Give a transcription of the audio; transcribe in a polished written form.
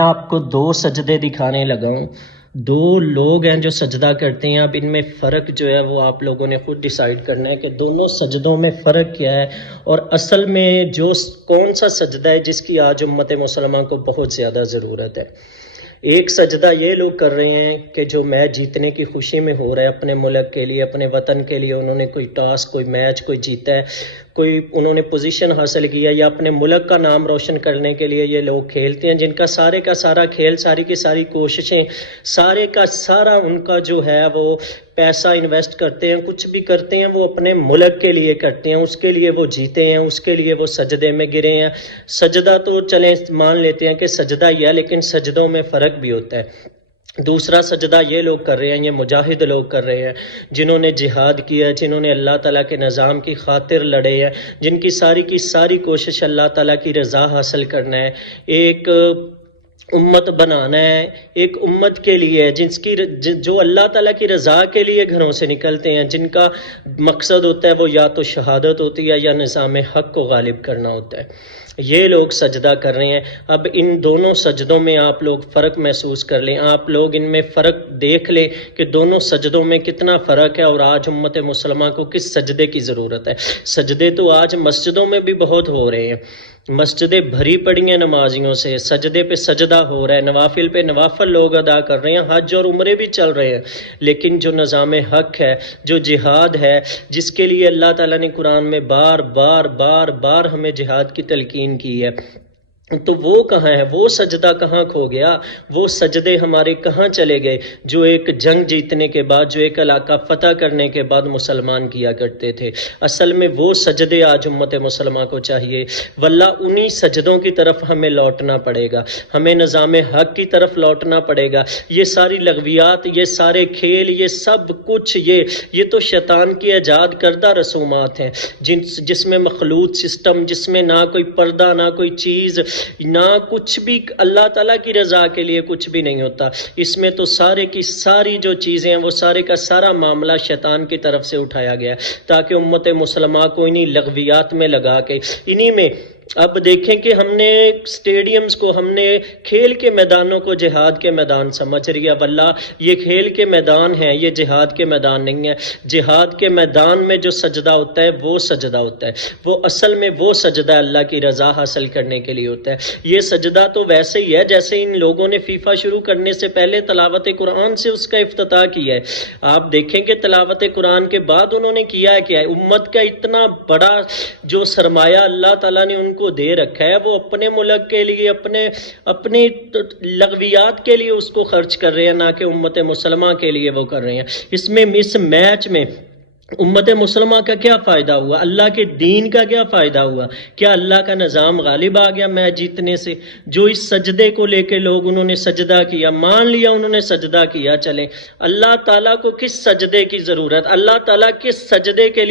آپ کو دو سجدے دکھانے لگا ہوں. دو لوگ ہیں جو سجدہ کرتے ہیں. اب ان میں فرق جو ہے وہ آپ لوگوں نے خود ڈیسائیڈ کرنا ہے کہ دونوں سجدوں میں فرق کیا ہے، اور اصل میں جو کون سا سجدہ ہے جس کی آج امت مسلمہ کو بہت زیادہ ضرورت ہے. ایک سجدہ یہ لوگ کر رہے ہیں کہ جو میچ جیتنے کی خوشی میں ہو رہا ہے، اپنے ملک کے لیے، اپنے وطن کے لیے انہوں نے کوئی ٹاسک، کوئی میچ کوئی جیتا ہے، کوئی انہوں نے پوزیشن حاصل کیا، یا اپنے ملک کا نام روشن کرنے کے لیے یہ لوگ کھیلتے ہیں، جن کا سارے کا سارا کھیل، ساری کی ساری کوششیں، سارے کا سارا ان کا جو ہے وہ پیسہ انویسٹ کرتے ہیں، کچھ بھی کرتے ہیں وہ اپنے ملک کے لیے کرتے ہیں، اس کے لیے وہ جیتے ہیں، اس کے لیے وہ سجدے میں گرے ہیں. سجدہ تو چلیں مان لیتے ہیں کہ سجدہ ہی ہے، لیکن سجدوں میں فرق بھی ہوتا ہے. دوسرا سجدہ یہ لوگ کر رہے ہیں، یہ مجاہد لوگ کر رہے ہیں، جنہوں نے جہاد کیا ہے، جنہوں نے اللہ تعالیٰ کے نظام کی خاطر لڑے ہیں، جن کی ساری کوشش اللہ تعالیٰ کی رضا حاصل کرنا ہے، ایک امت بنانا ہے، ایک امت کے لیے جو اللہ تعالیٰ کی رضا کے لیے گھروں سے نکلتے ہیں، جن کا مقصد ہوتا ہے وہ یا تو شہادت ہوتی ہے یا نظام حق کو غالب کرنا ہوتا ہے. یہ لوگ سجدہ کر رہے ہیں. اب ان دونوں سجدوں میں آپ لوگ فرق محسوس کر لیں، آپ لوگ ان میں فرق دیکھ لیں کہ دونوں سجدوں میں کتنا فرق ہے، اور آج امت مسلمہ کو کس سجدے کی ضرورت ہے. سجدے تو آج مسجدوں میں بھی بہت ہو رہے ہیں، مسجدیں بھری پڑی ہیں نمازیوں سے، سجدے پہ سجدہ ہو رہا ہے، نوافل پہ نوافل لوگ ادا کر رہے ہیں، حج اور عمرے بھی چل رہے ہیں. لیکن جو نظام حق ہے، جو جہاد ہے، جس کے لیے اللہ تعالیٰ نے قرآن میں بار بار ہمیں جہاد کی تلقین کی ہے، تو وہ کہاں ہے؟ وہ سجدہ کہاں کھو گیا؟ وہ سجدے ہمارے کہاں چلے گئے جو ایک جنگ جیتنے کے بعد، جو ایک علاقہ فتح کرنے کے بعد مسلمان کیا کرتے تھے؟ اصل میں وہ سجدے آج امت مسلمہ کو چاہیے. واللہ انہی سجدوں کی طرف ہمیں لوٹنا پڑے گا، ہمیں نظام حق کی طرف لوٹنا پڑے گا. یہ ساری لغویات، یہ سارے کھیل، یہ سب کچھ یہ تو شیطان کی ایجاد کردہ رسومات ہیں، جس میں مخلوط سسٹم، جس میں نہ کوئی پردہ، نہ کوئی چیز، نہ کچھ بھی اللہ تعالیٰ کی رضا کے لیے کچھ بھی نہیں ہوتا. اس میں تو سارے کی ساری جو چیزیں ہیں، وہ سارے کا سارا معاملہ شیطان کی طرف سے اٹھایا گیا ہے، تاکہ امت مسلمہ کو انہی لغویات میں لگا کے، انہی میں. اب دیکھیں کہ ہم نے سٹیڈیمز کو، ہم نے کھیل کے میدانوں کو جہاد کے میدان سمجھ رہی ہے. واللہ یہ کھیل کے میدان ہیں، یہ جہاد کے میدان نہیں ہے. جہاد کے میدان میں جو سجدہ ہوتا ہے وہ سجدہ ہوتا ہے، وہ اصل میں وہ سجدہ اللہ کی رضا حاصل کرنے کے لیے ہوتا ہے. یہ سجدہ تو ویسے ہی ہے جیسے ان لوگوں نے فیفا شروع کرنے سے پہلے تلاوت قرآن سے اس کا افتتاح کیا ہے. آپ دیکھیں کہ تلاوت قرآن کے بعد انہوں نے کیا ہے کیا ہے. امت کا اتنا بڑا جو سرمایہ اللہ تعالیٰ نے ان کو دے رکھا ہے، وہ اپنے ملک کے لیے، اپنی لغویات کے لیے اس کو خرچ کر رہے ہیں، نہ کہ امت مسلمہ کے لیے وہ کر رہے ہیں. اس میچ میں امت مسلمہ کا کیا فائدہ ہوا؟ اللہ کے دین کا کیا فائدہ ہوا؟ کیا اللہ کا نظام غالب آ گیا میچ جیتنے سے؟ جو اس سجدے کو لے کے لوگ انہوں نے سجدہ کیا، مان لیا انہوں نے سجدہ کیا، چلیں اللہ تعالیٰ کو کس سجدے کی ضرورت؟ اللہ تعالیٰ کس سجدے کے لیے